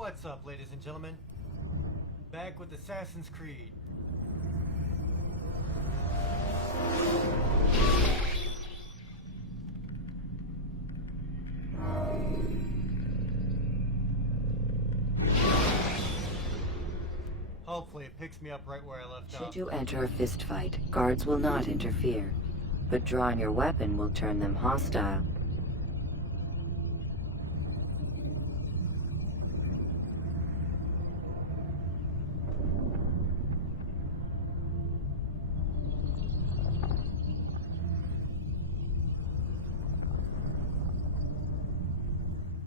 What's up, ladies and gentlemen? Back with Assassin's Creed. Hopefully it picks me up right where I left off. Should you enter a fistfight, guards will not interfere, but drawing your weapon will turn them hostile.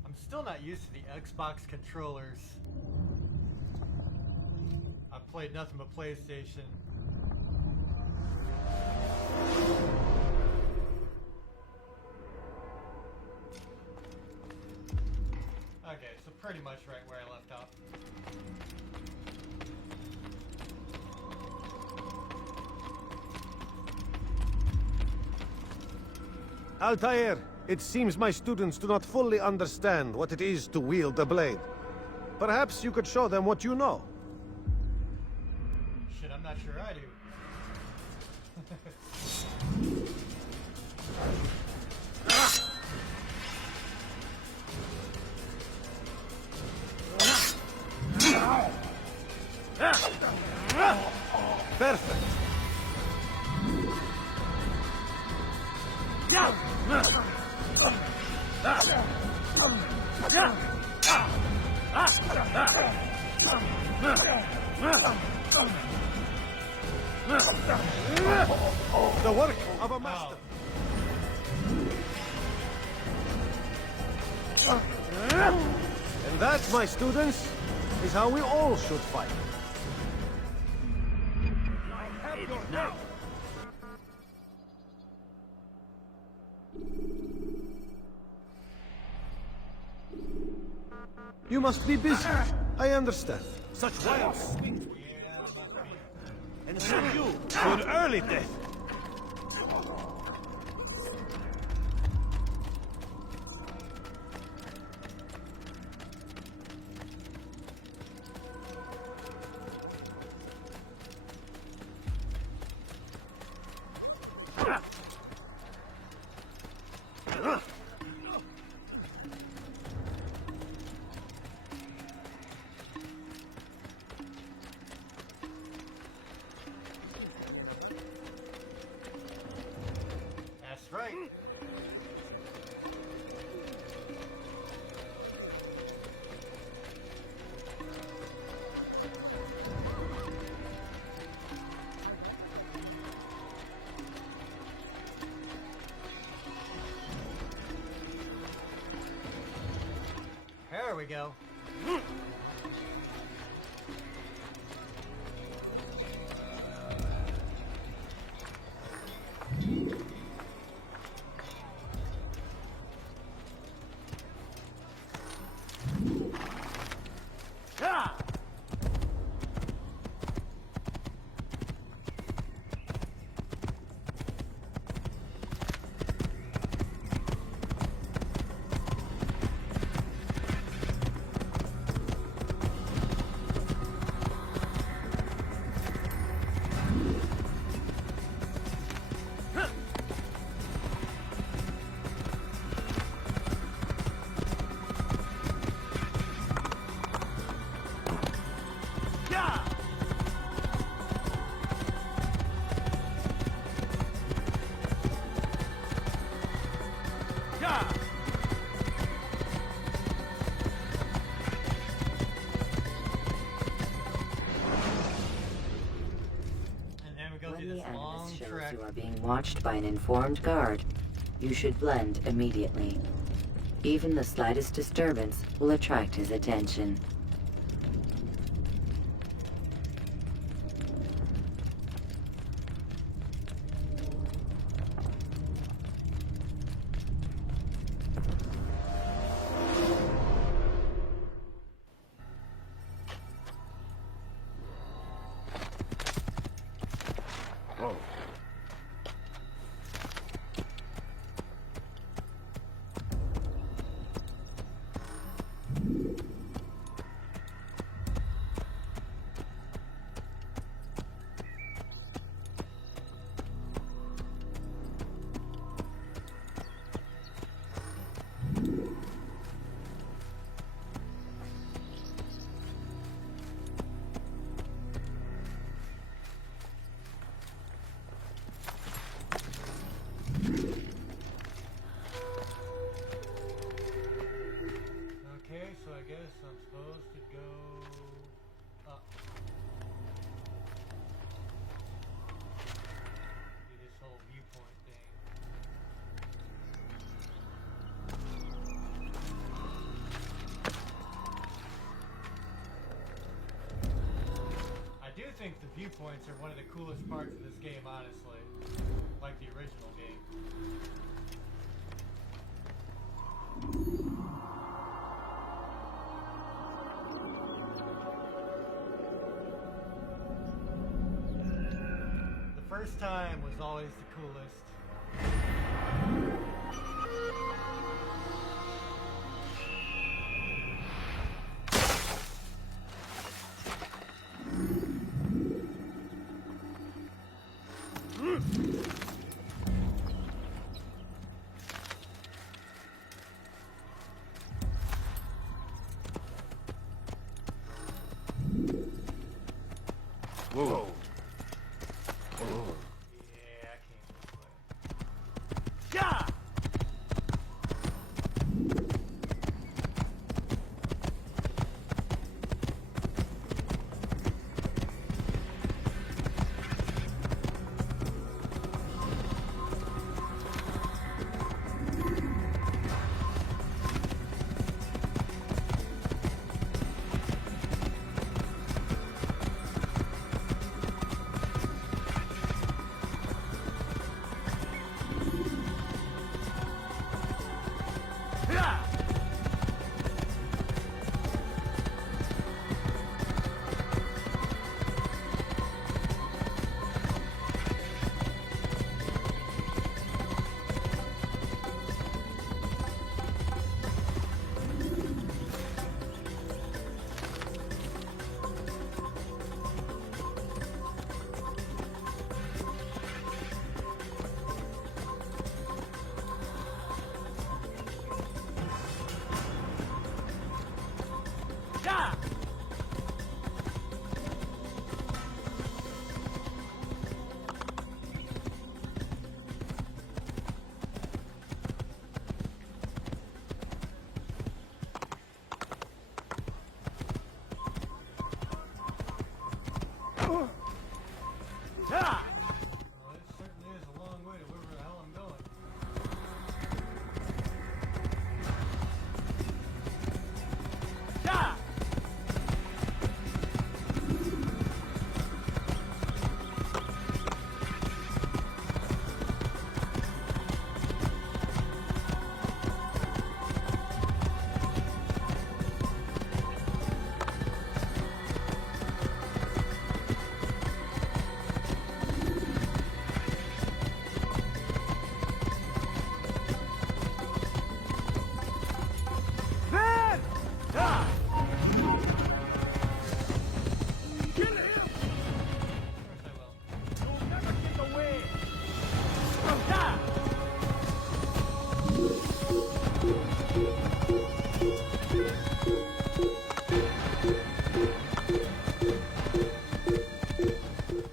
I'm still not used to the Xbox controllers. I've played nothing but PlayStation. Okay, so pretty much right where I left off. Altair, it seems my students do not fully understand what it is to wield a blade. Perhaps you could show them what you know. Shit, I'm not sure I do. Perfect. The work of a master. And that, my students, is how we all should fight. You must be busy. I understand. Such wild swings. Yeah, must be. And send you to an early death. That's right. There we go. And then we go When through the this long animus shows track. you are being watched by an informed guard, you should blend immediately. Even the slightest disturbance will attract his attention. Oh. viewpoints are one of the coolest parts of this game, honestly. Like the original game. The first time was always the coolest. Whoa. Yeah, I came this way. Yeah! Well, it certainly is a long way to wherever the hell I'm going. Of course I will.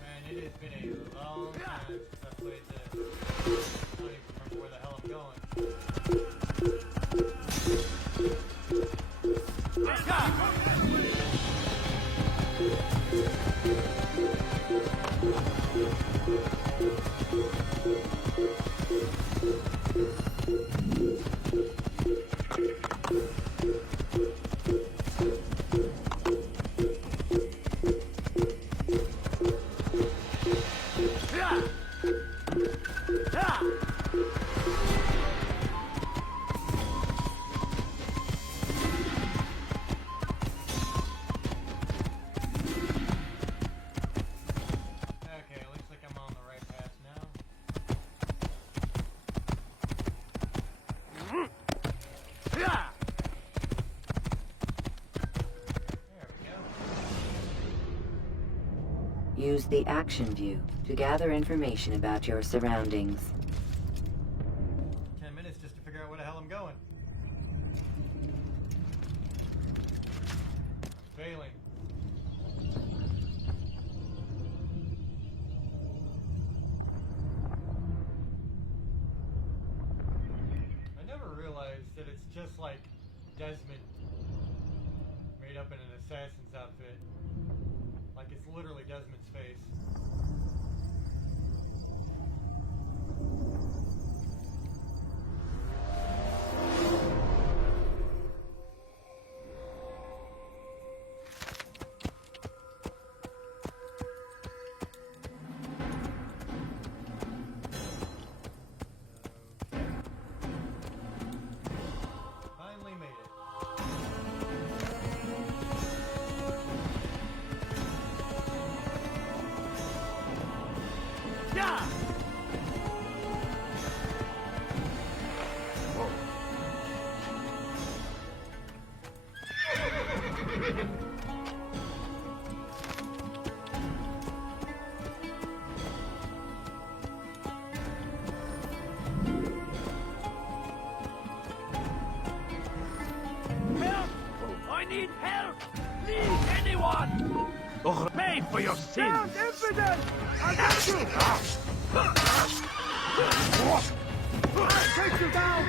Man, it has been a long time since I played this. I don't even remember where the hell I'm going. Okay, looks like I'm on the right path now. There we go. Use the action view to gather information about your surroundings. 10 minutes just to figure out where the hell I'm going. I'm failing. I never realized that it's just like Desmond made up in an assassin's outfit. Like it's literally Desmond's face. need help! Please, anyone! Pay for your sins! Count, impudent! I'll get you! I'll take you down!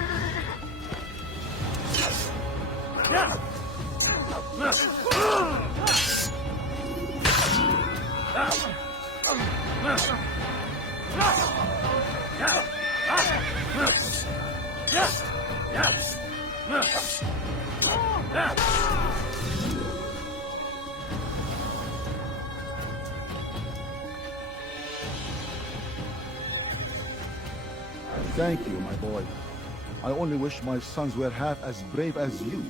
Thank you, my boy. I only wish my sons were half as brave as you.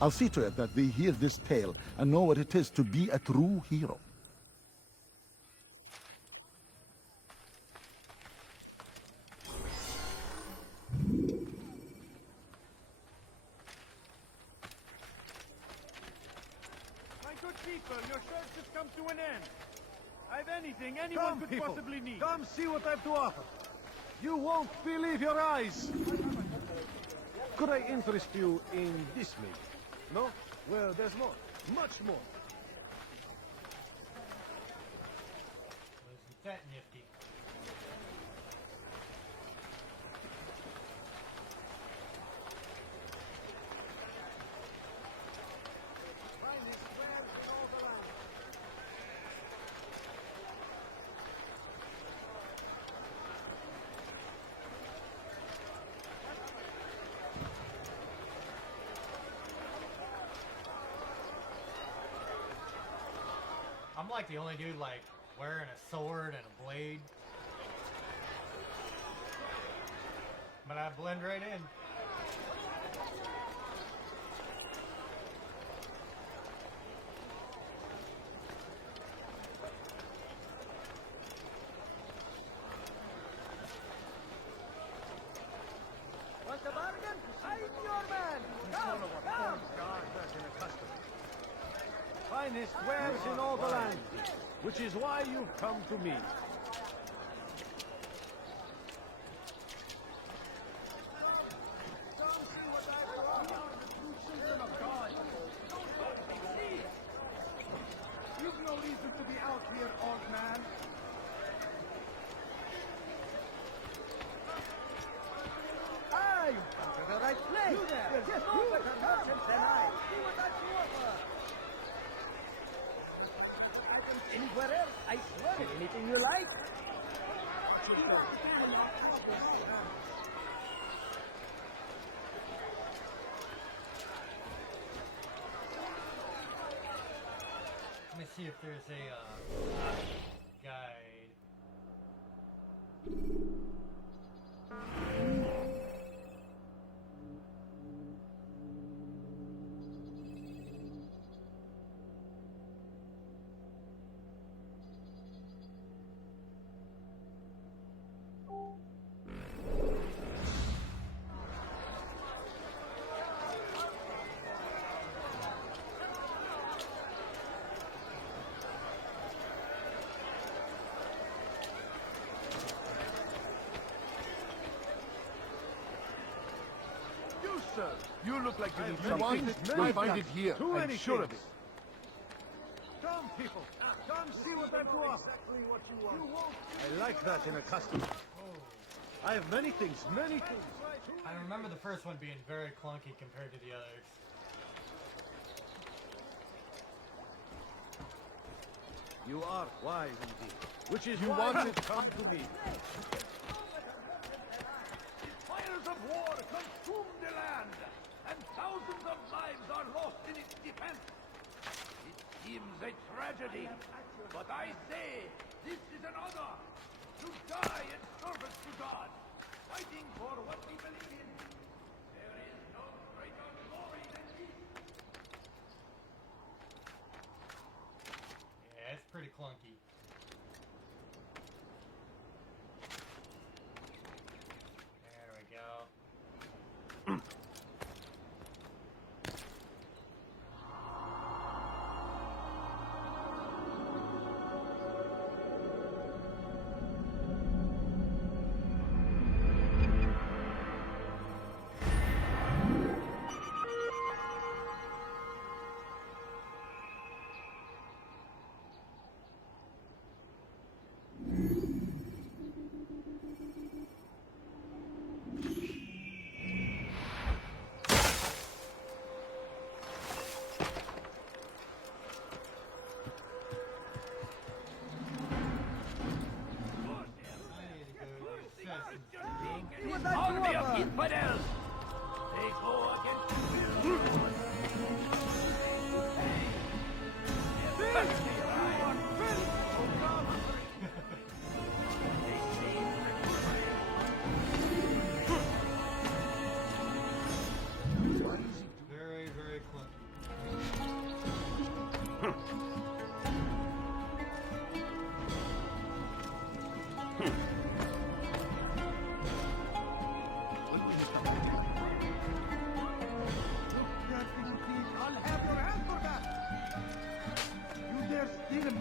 I'll see to it that they hear this tale and know what it is to be a true hero. My good people, your search has come to an end. I've anything anyone Come, could people. possibly need. Come see what I've to offer. You won't believe your eyes. Could I interest you in this maybe? No? Well, there's more. Much more. Wasn't that nifty? I'm like the only dude like wearing a sword and a blade. But I blend right in. Want a bargain? I'm your man! Come, come! Finest wares in all the land, which is why you've come to me. You've no reason to be out here, old man. Ah, you come to the right place. You there. There's no better merchant than I. See what I can offer. Items anywhere else, I swear. Anything you like. Let me see if there's a guide. Sir, You look like you need many something. things, You'll many find it things. here. Too I'm many sure of things. it. come, people. Come see what I've to offer. I like that in a customer. I have many things, many things. I remember the first one being very clunky compared to the others. You are wise indeed. Which is You why want you've come to me. Fires of war consume the land, and thousands of lives are lost in its defense. It seems a tragedy, but I say this is an honor to die in service to God, fighting for what we believe in. There is no greater glory than this. Yeah, it's pretty clunky. There we go.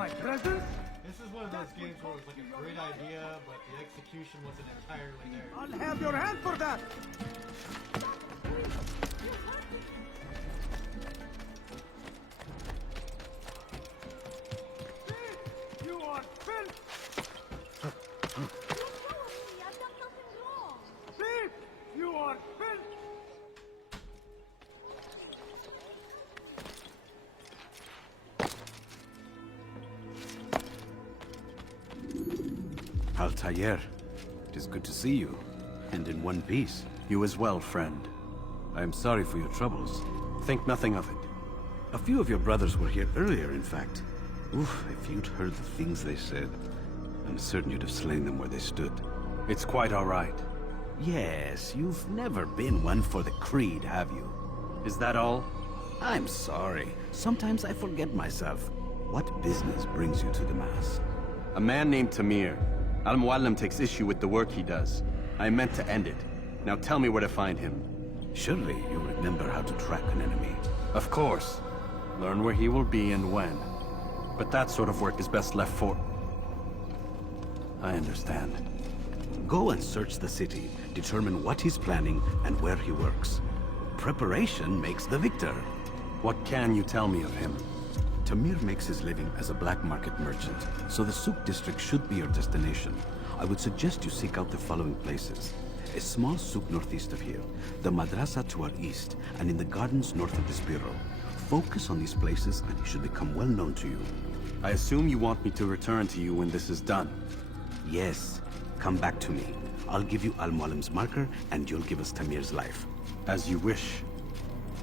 my presence? This is one of those games where it was like a great idea, but the execution wasn't entirely there. I'll have your hand for that! You are filth! I've done nothing wrong. Thief! You are filth! Altair, it is good to see you, and in one piece. You as well, friend. I am sorry for your troubles. Think nothing of it. A few of your brothers were here earlier, in fact. Oof, if you'd heard the things they said, I'm certain you'd have slain them where they stood. It's quite all right. Yes, you've never been one for the creed, have you? Is that all? I'm sorry. Sometimes I forget myself. What business brings you to the Mass? A man named Tamir. Al-Muallim takes issue with the work he does. I meant to end it. Now tell me where to find him. Surely you remember how to track an enemy. Of course. Learn where he will be and when. But that sort of work is best left for... I understand. Go and search the city, determine what he's planning and where he works. Preparation makes the victor. What can you tell me of him? Tamir makes his living as a black market merchant, so the souk district should be your destination. I would suggest you seek out the following places. A small souk northeast of here, the madrasa to our east, and in the gardens north of this bureau. Focus on these places and he should become well known to you. I assume you want me to return to you when this is done. Yes, come back to me. I'll give you Al-Mualim's marker and you'll give us Tamir's life. As you wish.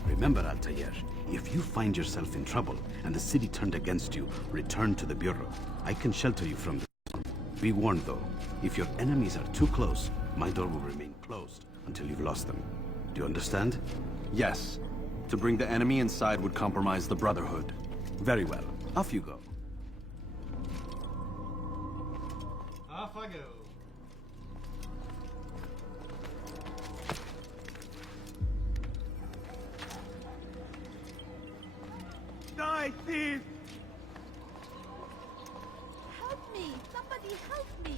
Remember, Altair, if you find yourself in trouble and the city turned against you, return to the bureau. I can shelter you from the storm. Be warned though, if your enemies are too close, my door will remain closed until you've lost them. Do you understand? Yes. To bring the enemy inside would compromise the Brotherhood. Very well. Off you go. Off I go. Die, thief! Help me! Somebody help me!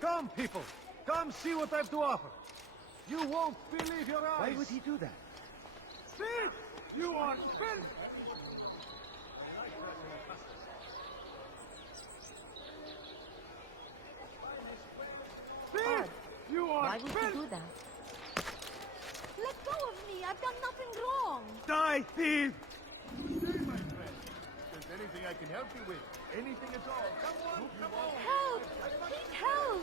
Come, people! Come see what I've to offer! You won't believe your eyes! Why would he do that? Thief! You are filth! Thief! You are Why would you filth! do that? Let go of me! I've done nothing wrong! Die, thief! There's anything I can help you with. Anything at all. Come on, come on! Help! Please help!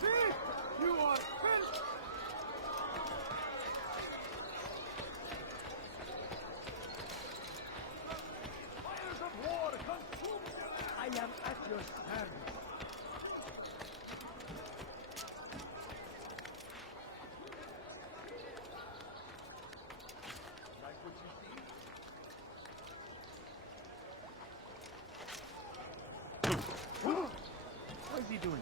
Thief! You are filth! Fires of war consume the land! I am at your service. Like what you see? What is he doing?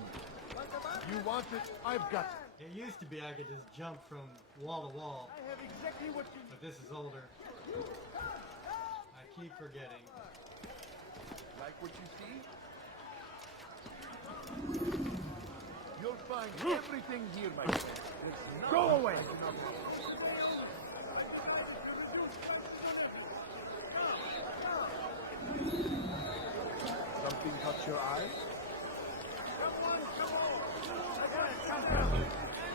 You want it? I've got it. It used to be I could just jump from wall to wall, I have exactly what you but this is older. I keep forgetting. Like what you see? You'll find everything here, my friend. There's Go away! something caught your eye?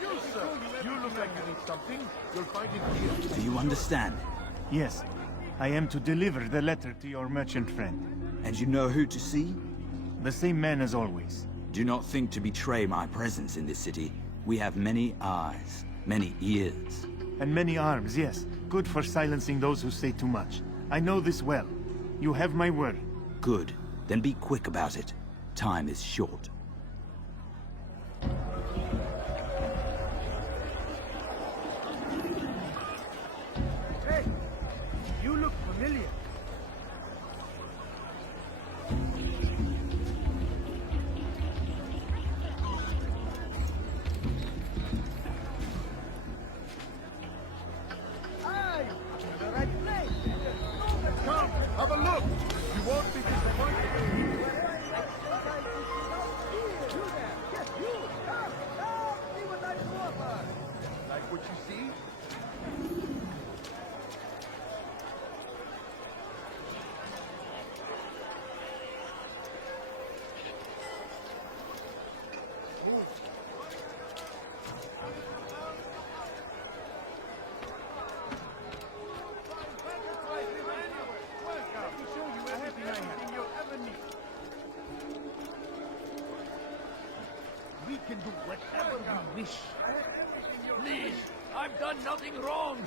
You, sir. You look like you need something. You'll find it here. Do you understand? Yes, I am to deliver the letter to your merchant friend. And you know who to see? The same man as always. Do not think to betray my presence in this city. We have many eyes, many ears. And many arms, yes. Good for silencing those who say too much. I know this well. You have my word. Good. Then be quick about it. Time is short. civilian. Come, have a look. You won't be disappointed. Like what you see? We can do whatever we wish. Please, I've done nothing wrong.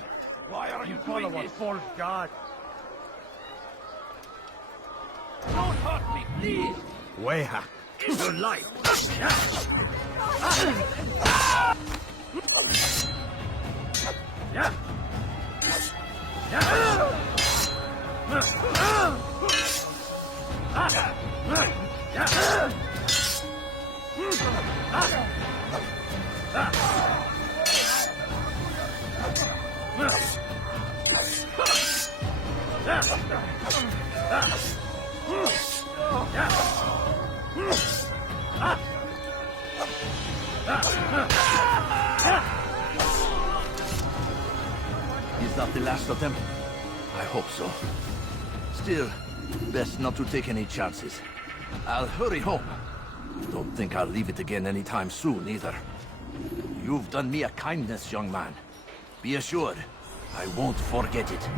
Why are you doing this? false god. Don't hurt me, please. Weha. It's your life. Is that the last of them? I hope so. Still, best not to take any chances. I'll hurry home. Don't think I'll leave it again anytime soon, either. You've done me a kindness, young man. Be assured, I won't forget it.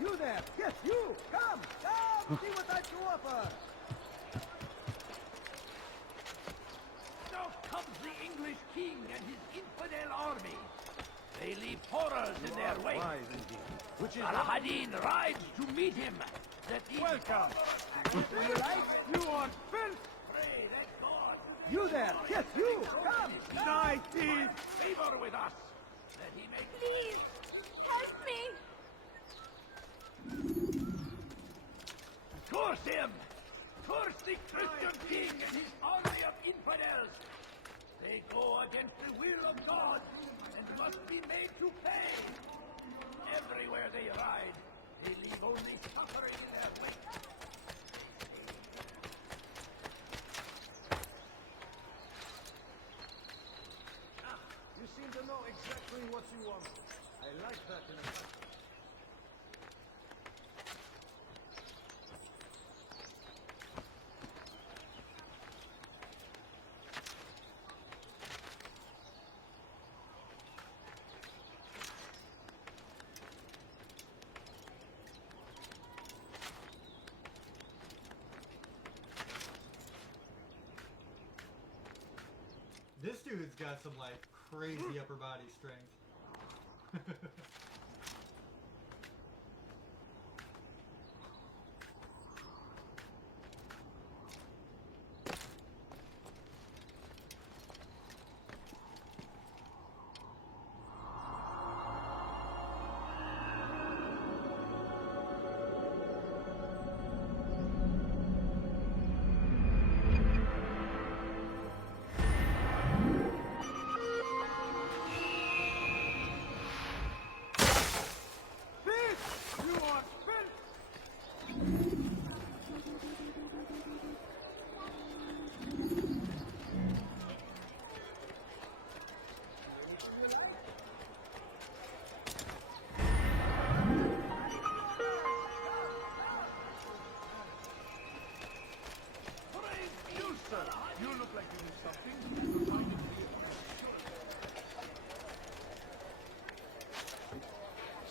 You there! Yes, you! Come! Come! See what I can offer! Now comes the English king and his infidel army. They leave horrors in their wake. Which is Al-Hadin rides to meet him. That welcome. you like? You want filth? Pray that God. You there! Yes, you! Come! Nice is. Favor with us. That he may... Please, help me. Curse him! Curse the Christian king and his army of infidels! They go against the will of God and must be made to pay! Everywhere they ride, they leave only suffering in their wake. You seem to know exactly what you want. I like that in a man. This dude's got some like crazy upper body strength.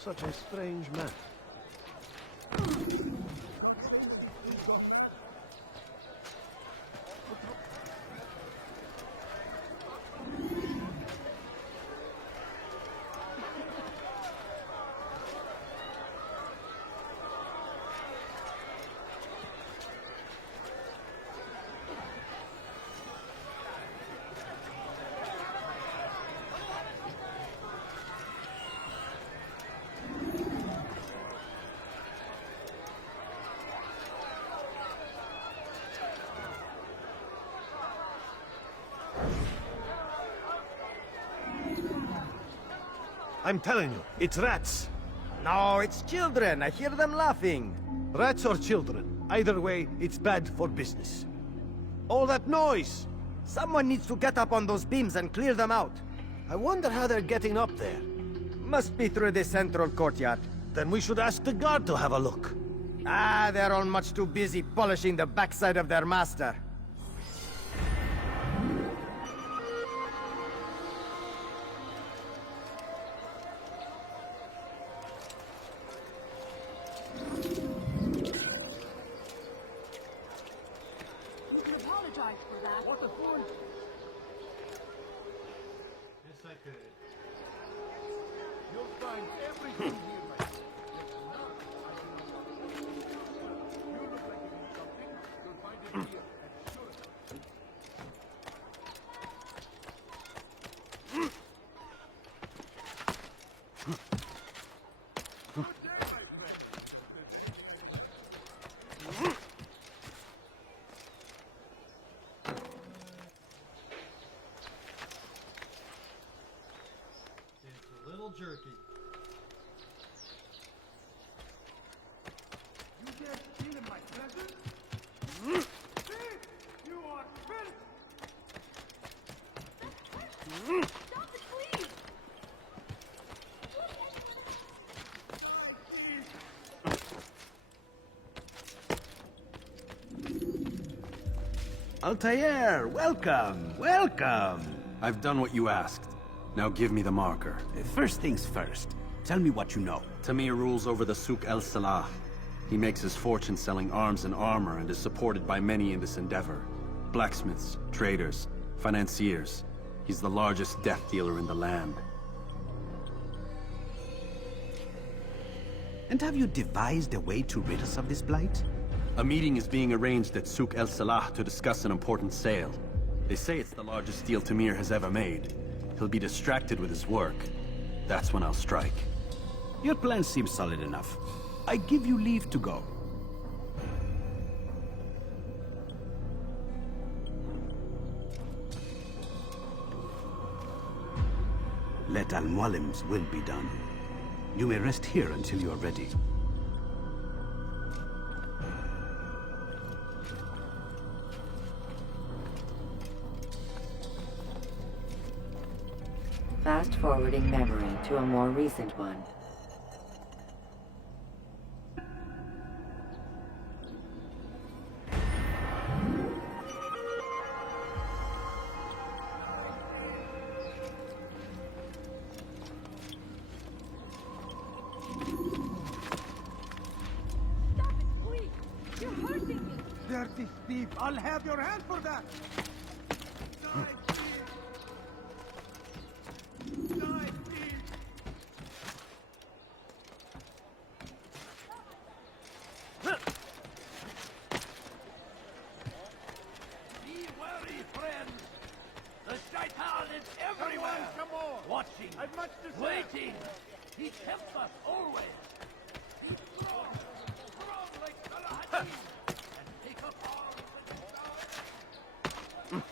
Such a strange man. I'm telling you, it's rats. No, it's children. I hear them laughing. Rats or children. Either way, it's bad for business. All that noise! Someone needs to get up on those beams and clear them out. I wonder how they're getting up there. Must be through the central courtyard. Then we should ask the guard to have a look. Ah, they're all much too busy polishing the backside of their master. You can apologize for that. What a fool! Yes, I could. You'll find everything here, my friend. You look like you need something. You'll find it here, and sure enough. Good day, my friend. It's a little jerky. You dare steal in my presence? Thief! You are filth! Stop it, please! Altair, welcome, welcome. I've done what you asked. Now give me the marker. First things first. Tell me what you know. Tamir rules over the Souk El Salah. He makes his fortune selling arms and armor and is supported by many in this endeavor. Blacksmiths, traders, financiers. He's the largest death dealer in the land. And have you devised a way to rid us of this blight? A meeting is being arranged at Souk El Salah to discuss an important sale. They say it's the largest deal Tamir has ever made. He'll be distracted with his work. That's when I'll strike. Your plan seems solid enough. I give you leave to go. Let Al-Mualim's will be done. You may rest here until you are ready. Fast-forwarding memory to a more recent one. Stop it, please! You're hurting me! Dirty thief! I'll have your hand for that! Die, thief! Die, thief! Be wary, friends! The shaitan is everywhere! Come on! Watching! I've much to say! Waiting! He tempts us always! Be strong! Strong like Salahadin! And take up arms and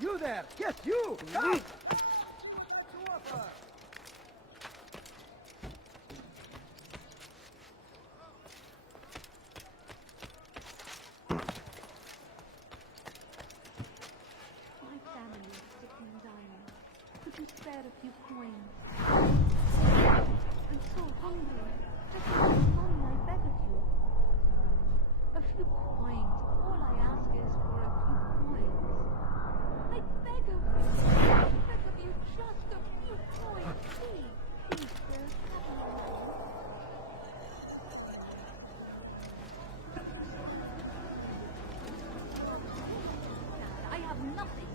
You there! Yes, you! Come! My family is sick and dying. Could you spare a few coins? I'm so hungry. I can't get money, I beg of you. A few coins. All I ask is for a few coins. I beg of you. I beg of you, just a few coins, please. Please, sir. I have nothing.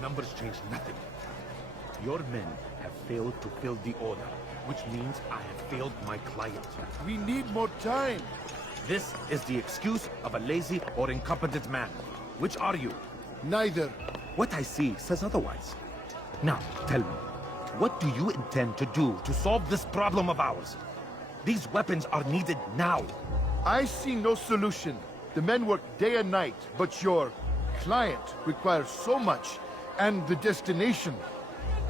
numbers change nothing. Your men have failed to fill the order, which means I have failed my client. We need more time. This is the excuse of a lazy or incompetent man. Which are you? Neither. What I see says otherwise. Now, tell me, what do you intend to do to solve this problem of ours? These weapons are needed now. I see no solution. The men work day and night, but your client requires so much, and the destination.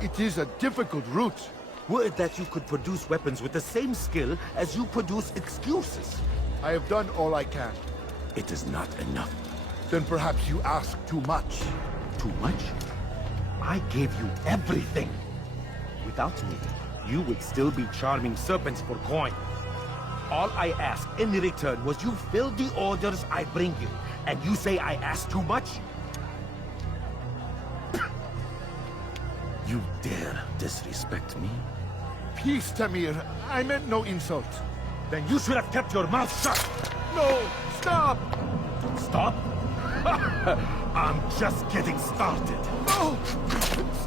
It is a difficult route. Were it that you could produce weapons with the same skill as you produce excuses. I have done all I can. It is not enough. Then perhaps you ask too much. Too much? I gave you everything. Without me, you would still be charming serpents for coin. All I ask in return was you fill the orders I bring you, and you say I ask too much? You dare disrespect me? Peace, Tamir. I meant no insult. Then you should have kept your mouth shut! No! Stop! Stop? I'm just getting started. No!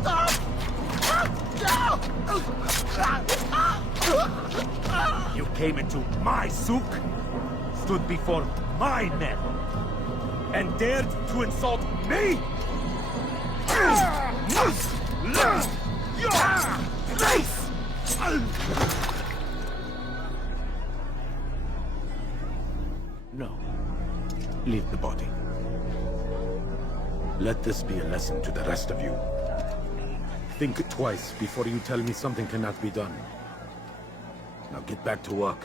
Stop! You came into my souk, stood before my men, and dared to insult me? Must learn your place! No. Leave the body. Let this be a lesson to the rest of you. Think twice before you tell me something cannot be done. Now get back to work.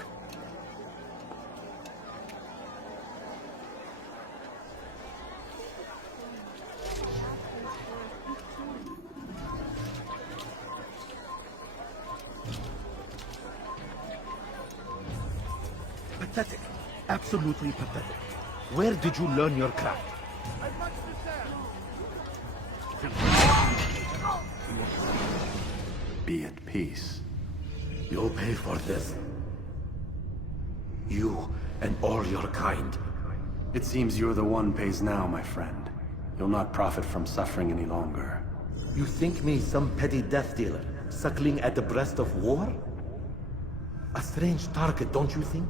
Pathetic. Absolutely pathetic. Where did you learn your craft? Be at peace. You'll pay for this. You and all your kind. It seems you're the one pays now, my friend. You'll not profit from suffering any longer. You think me some petty death dealer, suckling at the breast of war? A strange target, don't you think?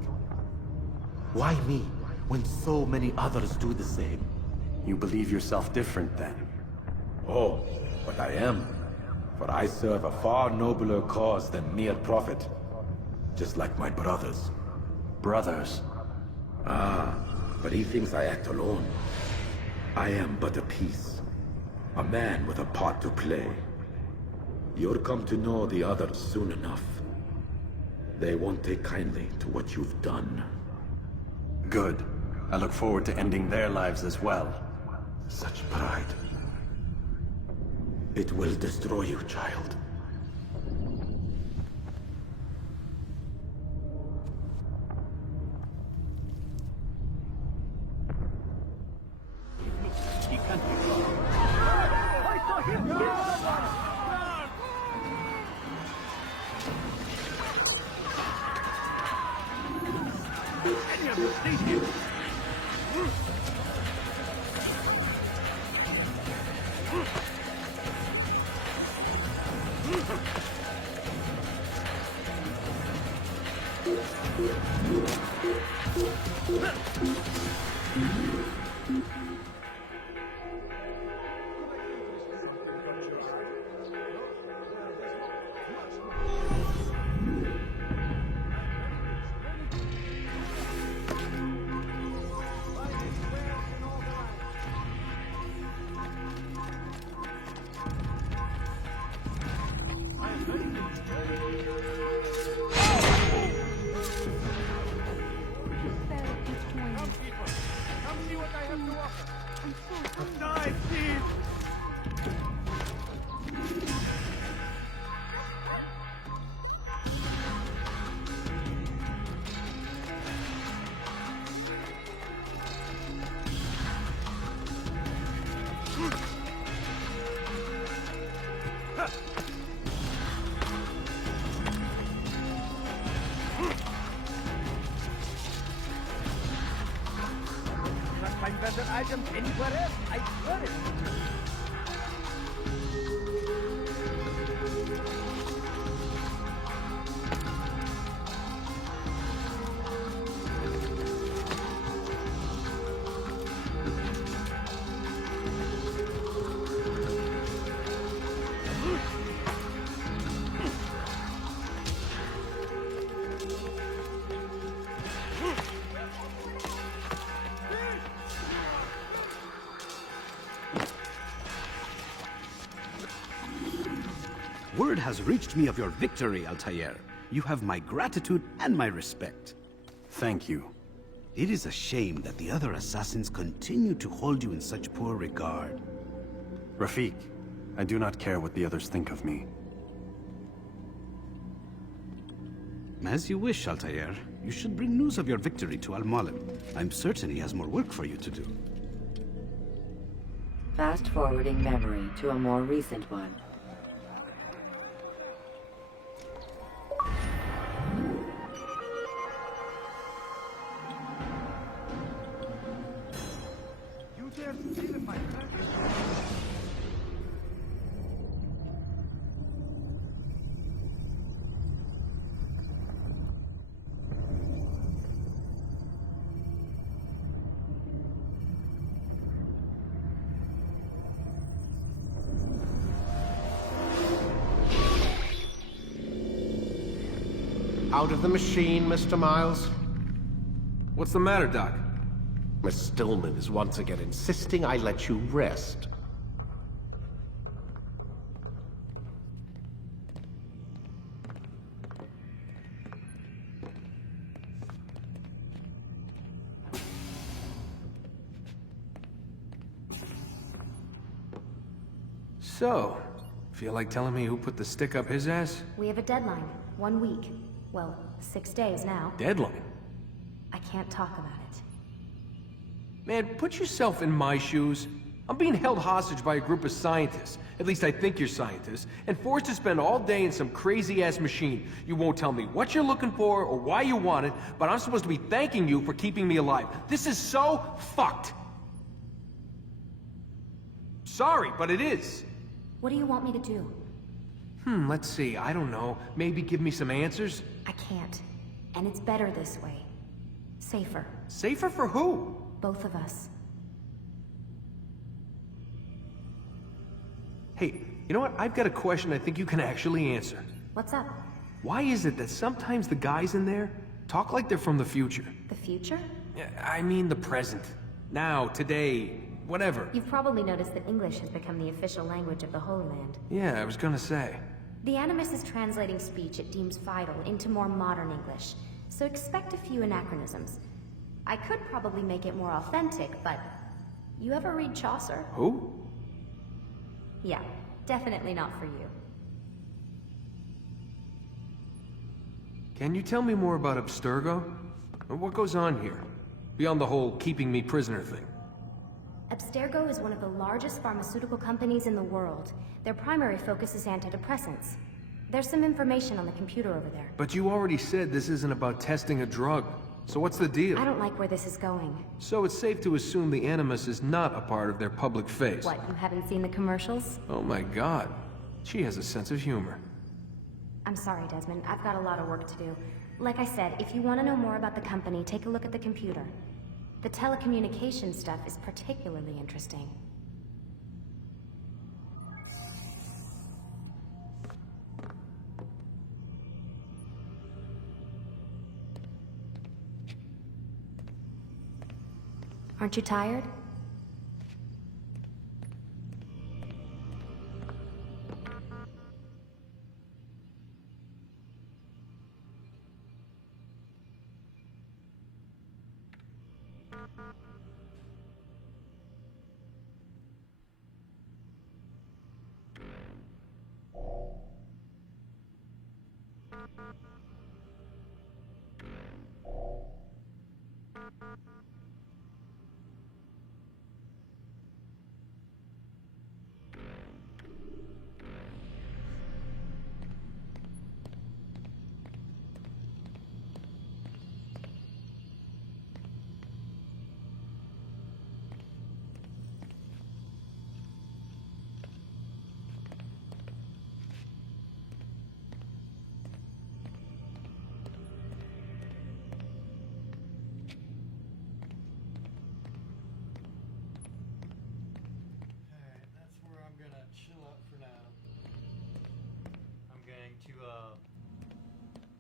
Why me, when so many others do the same? You believe yourself different, then? Oh, but I am. For I serve a far nobler cause than mere profit. Just like my brothers. Brothers? Ah, but he thinks I act alone. I am but a piece. A man with a part to play. You'll come to know the others soon enough. They won't take kindly to what you've done. Good. I look forward to ending their lives as well. Such pride. It will destroy you, child. He can't be wrong. I saw him kill someone! Any of you stay here! Not find better items anywhere else, I swear it. Word has reached me of your victory, Altair. You have my gratitude and my respect. Thank you. It is a shame that the other assassins continue to hold you in such poor regard. Rafik, I do not care what the others think of me. As you wish, Altair. You should bring news of your victory to Al-Mualim. I'm certain he has more work for you to do. Fast-forwarding memory to a more recent one. You dare steal my treasure? Out of the machine, Mr. Miles? What's the matter, Doc? Miss Stillman is once again insisting I let you rest. So, feel like telling me who put the stick up his ass? We have a deadline. 1 week. Well, 6 days now. Deadline? I can't talk about it. Man, put yourself in my shoes. I'm being held hostage by a group of scientists. At least I think you're scientists. And forced to spend all day in some crazy-ass machine. You won't tell me what you're looking for or why you want it, but I'm supposed to be thanking you for keeping me alive. This is so fucked. Sorry, but it is. What do you want me to do? Let's see. I don't know. Maybe give me some answers? I can't. And it's better this way. Safer. Safer for who? Both of us. Hey, you know what? I've got a question I think you can actually answer. What's up? Why is it that sometimes the guys in there talk like they're from the future? The future? I mean the present. Now, today, whatever. You've probably noticed that English has become the official language of the Holy Land. Yeah, I was gonna say. The Animus is translating speech it deems vital into more modern English, so expect a few anachronisms. I could probably make it more authentic, but... You ever read Chaucer? Who? Yeah, definitely not for you. Can you tell me more about Abstergo? What goes on here? Beyond the whole keeping me prisoner thing. Abstergo is one of the largest pharmaceutical companies in the world. Their primary focus is antidepressants. There's some information on the computer over there. But you already said this isn't about testing a drug. So what's the deal? I don't like where this is going. So it's safe to assume the Animus is not a part of their public face. What, you haven't seen the commercials? Oh my god. She has a sense of humor. I'm sorry, Desmond. I've got a lot of work to do. Like I said, if you want to know more about the company, take a look at the computer. The telecommunication stuff is particularly interesting. Aren't you tired?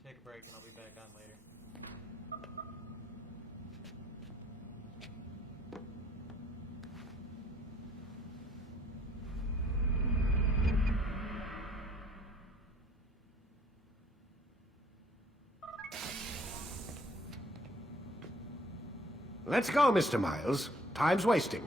Take a break and I'll be back on later. Let's go, Mr. Miles. Time's wasting.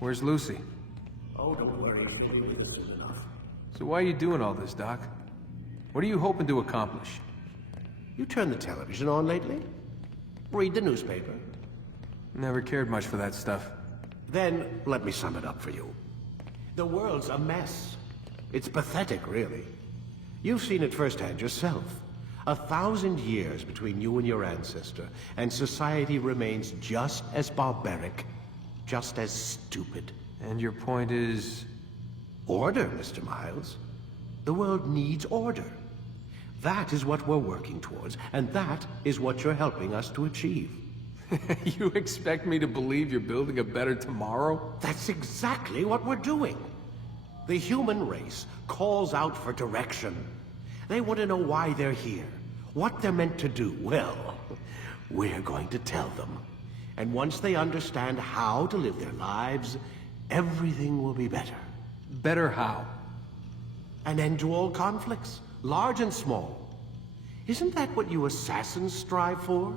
Where's Lucy? Oh, don't worry. This is enough. So why are you doing all this, Doc? What are you hoping to accomplish? You turned the television on lately? Read the newspaper? Never cared much for that stuff. Then, let me sum it up for you. The world's a mess. It's pathetic, really. You've seen it firsthand yourself. 1,000 years between you and your ancestor, and society remains just as barbaric, just as stupid. And your point is? Order, Mr. Miles. The world needs order. That is what we're working towards, and that is what you're helping us to achieve. You expect me to believe you're building a better tomorrow? That's exactly what we're doing. The human race calls out for direction. They want to know why they're here, what they're meant to do. Well, we're going to tell them. And once they understand how to live their lives, everything will be better. Better how? An end to all conflicts, large and small. Isn't that what you assassins strive for?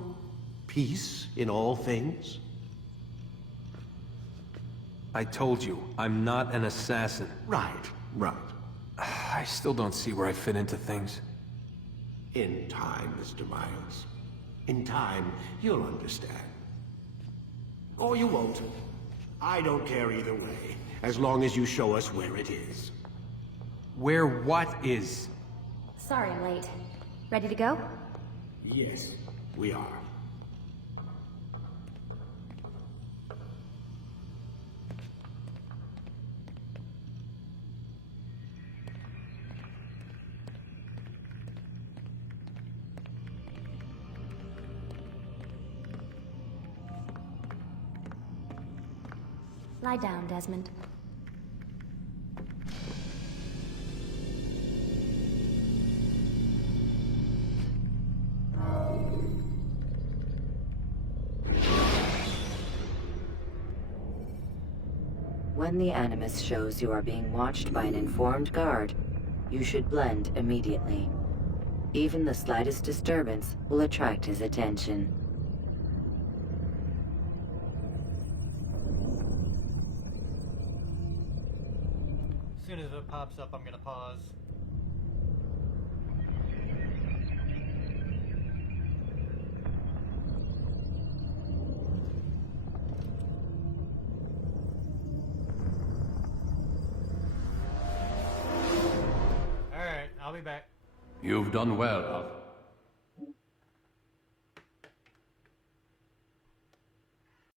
Peace in all things? I told you, I'm not an assassin. Right. I still don't see where I fit into things. In time, Mr. Miles. In time, you'll understand. Or you won't. I don't care either way, as long as you show us where it is. Where what is? Sorry I'm late. Ready to go? Yes, we are. Lie down, Desmond. When the Animus shows you are being watched by an informed guard, you should blend immediately. Even the slightest disturbance will attract his attention. As soon as it pops up, I'm gonna pause. Alright, I'll be back. You've done well.